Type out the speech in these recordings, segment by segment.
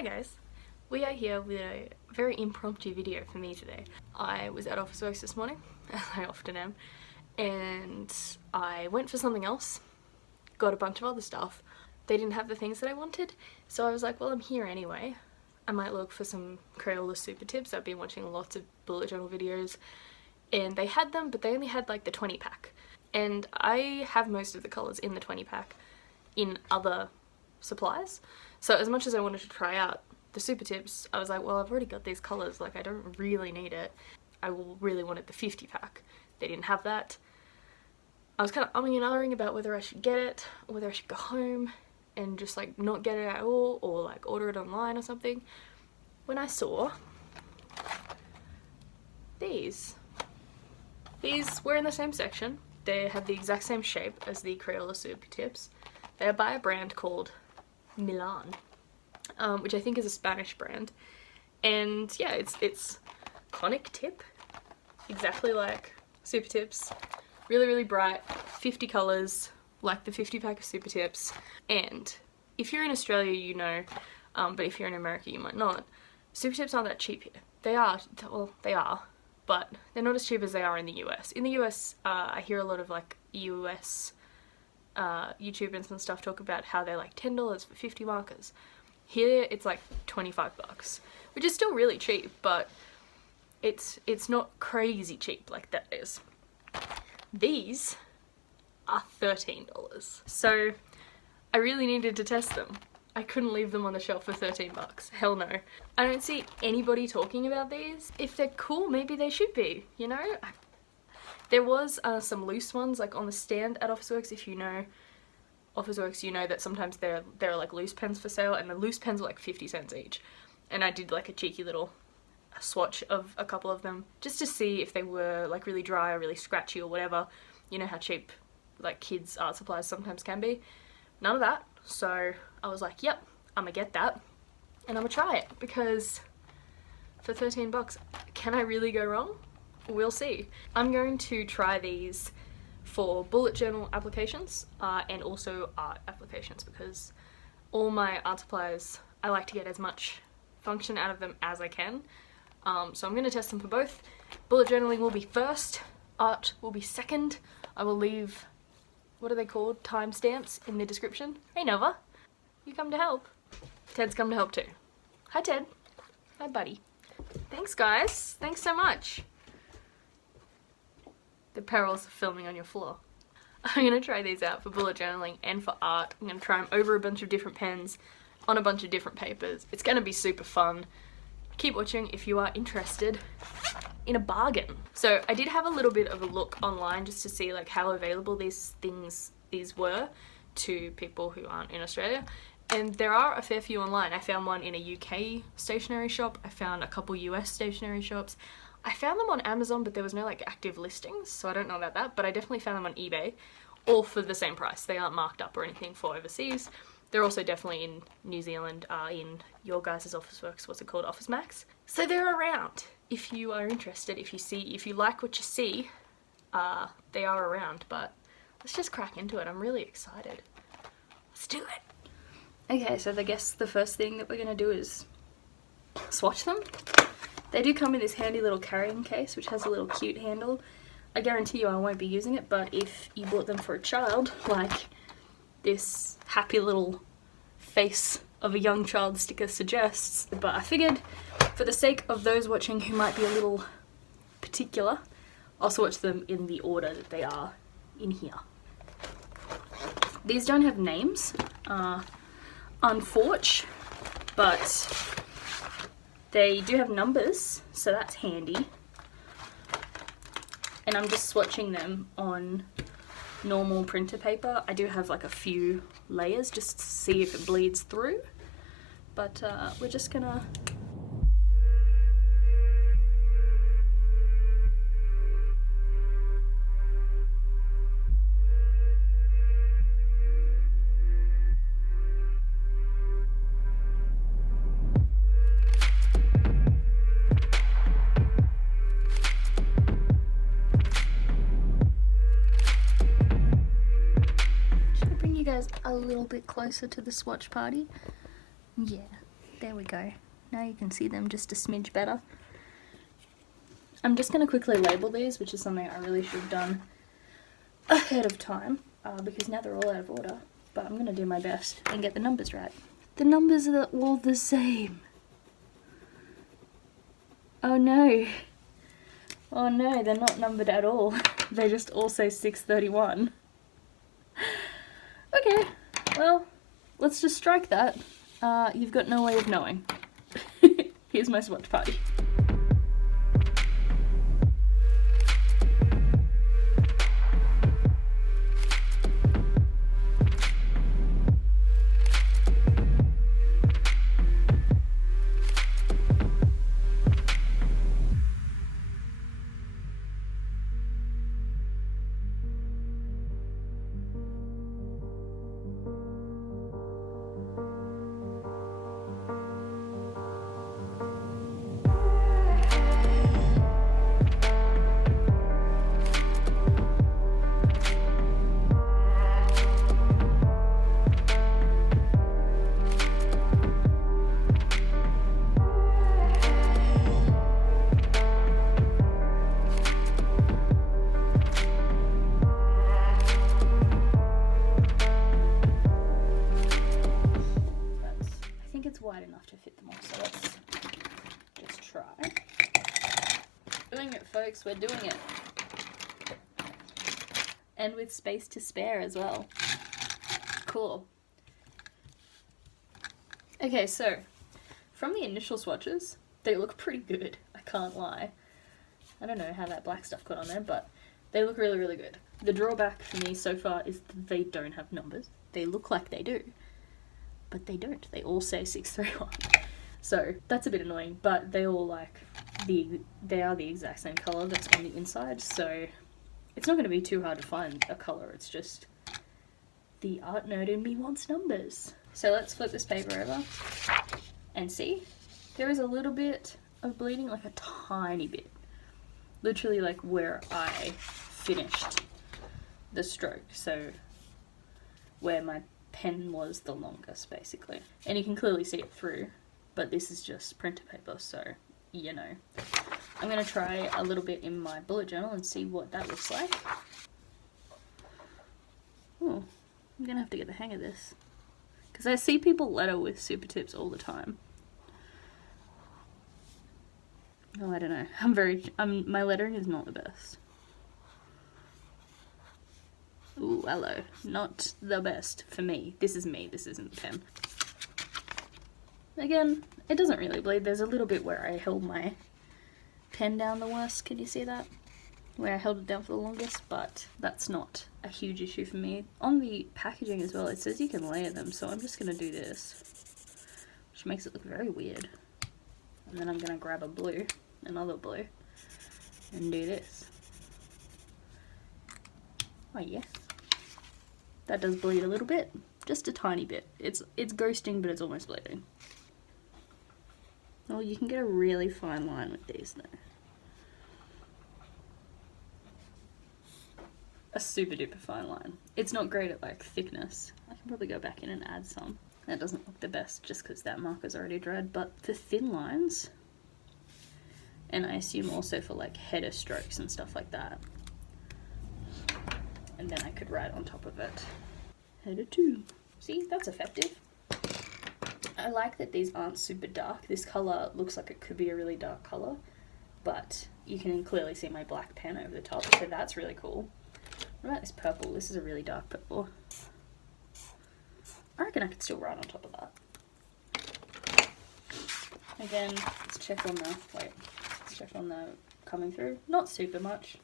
Hi guys, we are here with a very impromptu video for me today. I was at Officeworks this morning, as I often am, and I went for something else, got a bunch of other stuff. They didn't have the things that I wanted, so I was like, well, I'm here anyway. I might look for some crayola super tips. I've been watching lots of bullet journal videos, and they had them, but they only had like the 20 pack. And I have most of the colours in the 20 pack in other supplies. So as much as I wanted to try out the super tips, I was like, well, I've already got these colours, like I don't really need it. I really wanted the 50 pack. They didn't have that. I was kind of umming and ahhing about whether I should get it or whether I should go home and just like not get it at all or like order it online or something, when I saw these. These were in the same section. They have the exact same shape as the Crayola super tips. They are by a brand called Milan, which I think is a Spanish brand, and yeah, it's Conic Tip, exactly like super tips, really bright, 50 colours, like the 50 pack of super tips. And if you're in Australia, you know, but if you're in America, you might not. Super tips aren't that cheap here. They are, well, they are, but they're not as cheap as they are in the US. In the US, I hear a lot of like US YouTubers and stuff talk about how they're like $10 for 50 markers. Here it's like 25 bucks, which is still really cheap, but it's not crazy cheap like that is. These are $13. So I really needed to test them. I couldn't leave them on the shelf for 13 bucks. Hell no. I don't see anybody talking about these. If they're cool, maybe they should be, you know? There was some loose ones like on the stand at Officeworks. If you know Officeworks, you know that sometimes there are like loose pens for sale, and the loose pens are like 50 cents each. And I did like a cheeky little swatch of a couple of them just to see if they were like really dry or really scratchy or whatever. You know how cheap like kids' art supplies sometimes can be. None of that. So I was like, yep, I'm gonna get that and I'm gonna try it, because for 13 bucks, can I really go wrong? We'll see. I'm going to try these for bullet journal applications and also art applications, because all my art supplies, I like to get as much function out of them as I can. So I'm going to test them for both. Bullet journaling will be first, art will be second. I will leave, what are they called, timestamps in the description. Hey Nova, you come to help. Ted's come to help too. Hi Ted. Hi buddy. Thanks guys, thanks so much. The perils of filming on your floor. I'm going to try these out for bullet journaling and for art. I'm going to try them over a bunch of different pens, on a bunch of different papers. It's going to be super fun. Keep watching if you are interested in a bargain. So I did have a little bit of a look online just to see like how available these were to people who aren't in Australia. And there are a fair few online. I found one in a UK stationery shop. I found a couple US stationery shops. I found them on Amazon, but there was no like active listings, so I don't know about that, but I definitely found them on eBay, all for the same price. They aren't marked up or anything for overseas. They're also definitely in New Zealand, in your guys' Officeworks, what's it called, Office Max. So they're around if you are interested, if you like what you see, they are around, but let's just crack into it. I'm really excited. Let's do it. Okay, so I guess the first thing that we're gonna do is swatch them. They do come in this handy little carrying case, which has a little cute handle. I guarantee you I won't be using it, but if you bought them for a child, like this happy little face of a young child sticker suggests. But I figured, for the sake of those watching who might be a little particular, I'll swatch them in the order that they are in here. These don't have names, unfortunately, but they do have numbers, so that's handy. And I'm just swatching them on normal printer paper. I do have like a few layers just to see if it bleeds through, but we're just gonna a little bit closer to the swatch party. Yeah. There we go. Now you can see them just a smidge better. I'm just going to quickly label these, which is something I really should have done ahead of time, because now they're all out of order. But I'm going to do my best and get the numbers right. The numbers are all the same. Oh no. Oh no, they're not numbered at all. They just all say 631. Okay, well, let's just strike that. You've got no way of knowing. Here's my swatch party. Wide enough to fit them all, so let's just try. Doing it, folks, we're doing it. And with space to spare as well. Cool. Okay, so from the initial swatches, they look pretty good, I can't lie. I don't know how that black stuff got on there, but they look really, really good. The drawback for me so far is that they don't have numbers. They look like they do, but they don't. They all say 631. So that's a bit annoying, but they all they are the exact same colour that's on the inside, so it's not going to be too hard to find a colour. It's just the art nerd in me wants numbers. So let's flip this paper over and see. There is a little bit of bleeding, like a tiny bit. Literally like where I finished the stroke, so where my pen was the longest, basically. And you can clearly see it through, but this is just printer paper, so you know. I'm going to try a little bit in my bullet journal and see what that looks like. Oh, I'm going to have to get the hang of this, because I see people letter with super tips all the time. Oh, I don't know. My lettering is not the best. Ooh, hello. Not the best for me. This is me, this isn't the pen. Again, it doesn't really bleed. There's a little bit where I held my pen down the worst. Can you see that? Where I held it down for the longest, but that's not a huge issue for me. On the packaging as well, it says you can layer them, so I'm just going to do this, which makes it look very weird. And then I'm going to grab a blue, another blue, and do this. Oh yes. That does bleed a little bit, just a tiny bit. It's ghosting, but it's almost bleeding. Oh, you can get a really fine line with these though. A super duper fine line. It's not great at like thickness. I can probably go back in and add some. That doesn't look the best just because that marker's already dried, but for thin lines, and I assume also for like header strokes and stuff like that, and then I could write on top of it. Header 2. See, that's effective. I like that these aren't super dark. This colour looks like it could be a really dark colour, but you can clearly see my black pen over the top, so that's really cool. What about this purple? This is a really dark purple. I reckon I could still write on top of that. Again, let's check on the coming through. Not super much.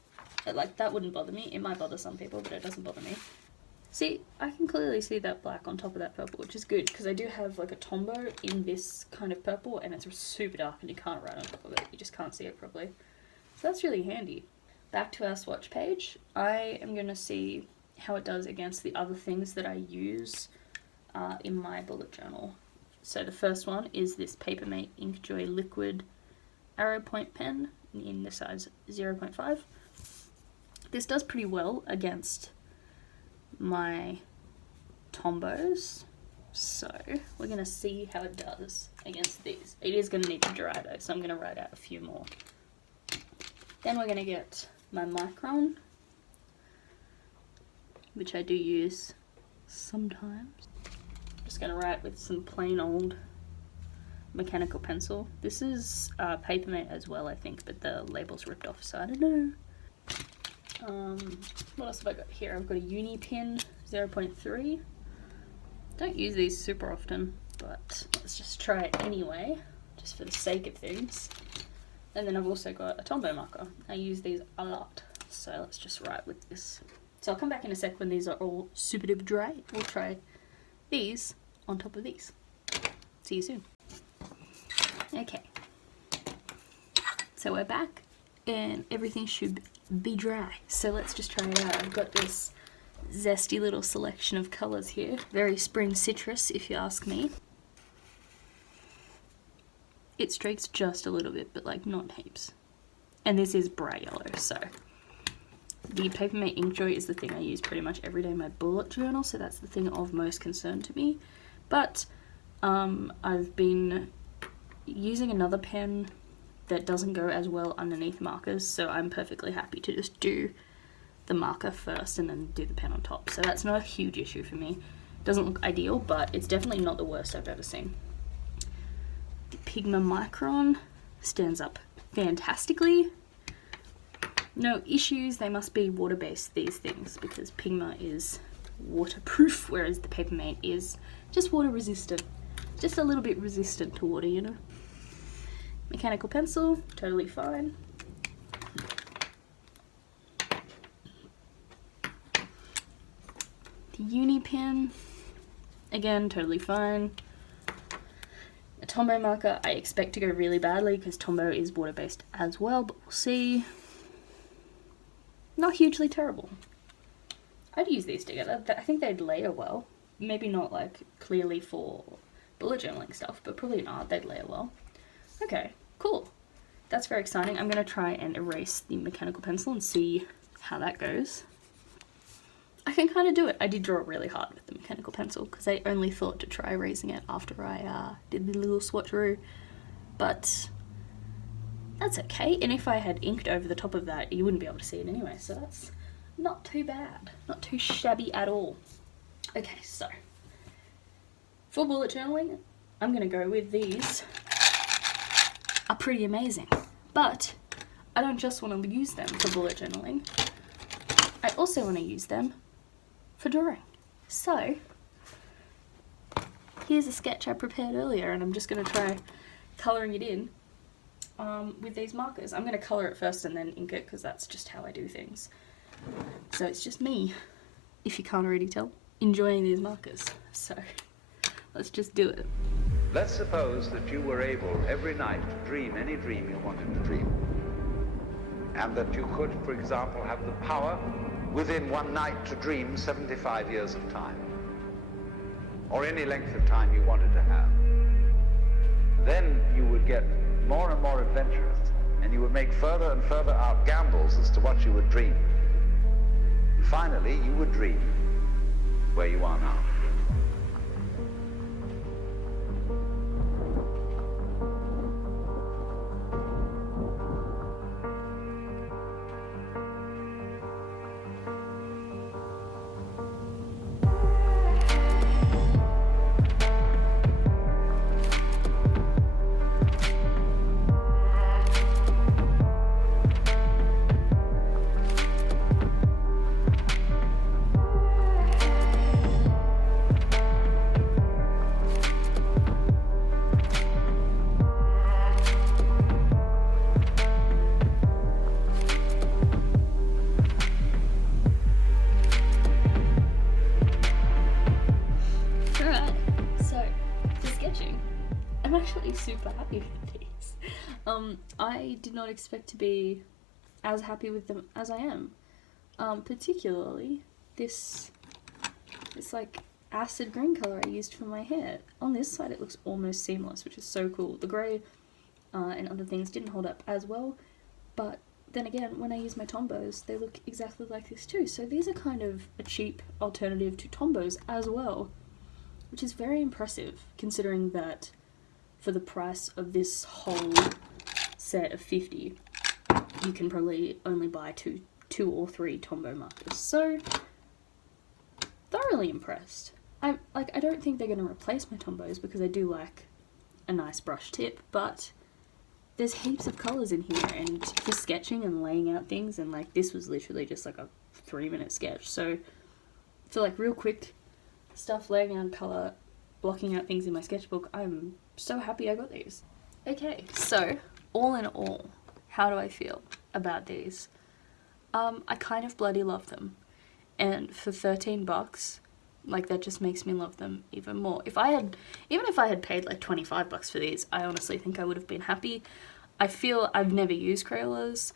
Like, that wouldn't bother me. It might bother some people, but it doesn't bother me. See, I can clearly see that black on top of that purple, which is good, because I do have like a Tombow in this kind of purple, and it's super dark and you can't write on top of it. You just can't see it properly. So that's really handy. Back to our swatch page. I am going to see how it does against the other things that I use in my bullet journal. So the first one is this Papermate Inkjoy Liquid Arrow Point Pen in the size 0.5. This does pretty well against my Tombows, So we're going to see how it does against these. It is going to need to dry though, so I'm going to write out a few more. Then we're going to get my Micron, which I do use sometimes. Just going to write with some plain old mechanical pencil. This is Papermate as well, I think, but the label's ripped off, so I don't know. What else have I got here? I've got a uni pin 0.3. Don't use these super often, but let's just try it anyway, just for the sake of things. And then I've also got a Tombow Marker. I use these a lot, so let's just write with this. So I'll come back in a sec when these are all super duper dry. We'll try these on top of these. See you soon. Okay, so we're back and everything should be dry. So let's just try it out. I've got this zesty little selection of colours here. Very spring citrus, if you ask me. It streaks just a little bit, but like not heaps. And this is bright yellow, so. The Papermate Inkjoy is the thing I use pretty much every day in my bullet journal, so that's the thing of most concern to me. But I've been using another pen that doesn't go as well underneath markers, so I'm perfectly happy to just do the marker first and then do the pen on top. So that's not a huge issue for me. Doesn't look ideal, but it's definitely not the worst I've ever seen. The Pigma Micron stands up fantastically. No issues, they must be water-based, these things, because Pigma is waterproof, whereas the Papermate is just water resistant. Just a little bit resistant to water, you know. Mechanical pencil, totally fine. The uni pen, again, totally fine. A Tombow marker, I expect to go really badly because Tombow is water-based as well, but we'll see. Not hugely terrible. I'd use these together. I think they'd layer well. Maybe not like clearly for bullet journaling stuff, but probably not. They'd layer well. Okay, cool. That's very exciting. I'm going to try and erase the mechanical pencil and see how that goes. I can kind of do it. I did draw it really hard with the mechanical pencil because I only thought to try erasing it after I did the little swatcheroo, but that's okay. And if I had inked over the top of that, you wouldn't be able to see it anyway, so that's not too bad. Not too shabby at all. Okay, so for bullet journaling, I'm going to go with these. Are pretty amazing, but I don't just want to use them for bullet journaling. I also want to use them for drawing. So here's a sketch I prepared earlier, and I'm just going to try colouring it in with these markers. I'm going to colour it first and then ink it because that's just how I do things. So it's just me, if you can't already tell, enjoying these markers. So let's just do it. Let's suppose that you were able every night to dream any dream you wanted to dream. And that you could, for example, have the power within one night to dream 75 years of time. Or any length of time you wanted to have. Then you would get more and more adventurous, and you would make further and further out gambles as to what you would dream. And finally, you would dream where you are now. Super happy with these. I did not expect to be as happy with them as I am. Particularly this like acid green colour I used for my hair. On this side it looks almost seamless, which is so cool. The grey and other things didn't hold up as well, but then again, when I use my Tombows, they look exactly like this too. So these are kind of a cheap alternative to Tombows as well, which is very impressive considering that for the price of this whole set of 50, you can probably only buy two or three Tombow markers. So, thoroughly impressed. I don't think they're going to replace my Tombows because I do like a nice brush tip, but there's heaps of colours in here, and for sketching and laying out things, and like this was literally just like a 3-minute sketch. So for like real quick stuff, laying out colour, blocking out things in my sketchbook, I'm so happy I got these. Okay, so all in all, how do I feel about these? I kind of bloody love them, and for $13, like that just makes me love them even more. Even if I had paid like $25 for these, I honestly think I would have been happy. I feel I've never used crayolas,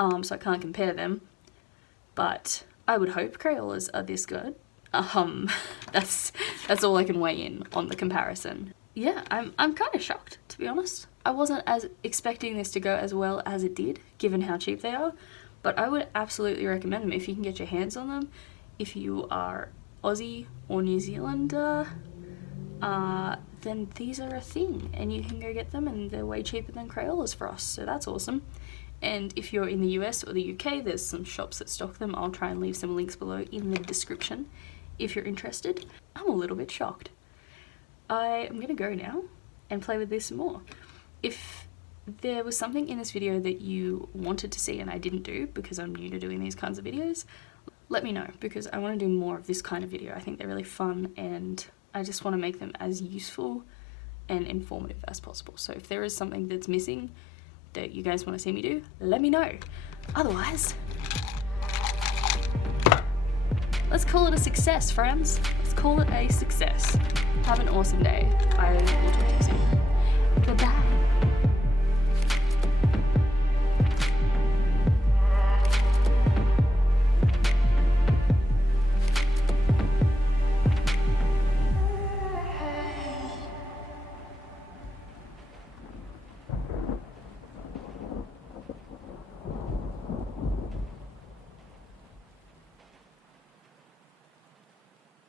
so I can't compare them, but I would hope crayolas are this good. That's all I can weigh in on the comparison. Yeah, I'm kind of shocked, to be honest. I wasn't as expecting this to go as well as it did, given how cheap they are, but I would absolutely recommend them if you can get your hands on them. If you are Aussie or New Zealander, then these are a thing, and you can go get them, and they're way cheaper than crayolas for us, so that's awesome. And if you're in the US or the UK, there's some shops that stock them. I'll try and leave some links below in the description if you're interested. I'm a little bit shocked. I am gonna go now and play with this some more. If there was something in this video that you wanted to see and I didn't do because I'm new to doing these kinds of videos, let me know, because I want to do more of this kind of video. I think they're really fun, and I just want to make them as useful and informative as possible. So if there is something that's missing that you guys want to see me do, let me know. Otherwise, let's call it a success, friends. Let's call it a success. Have an awesome day. I will talk to you soon.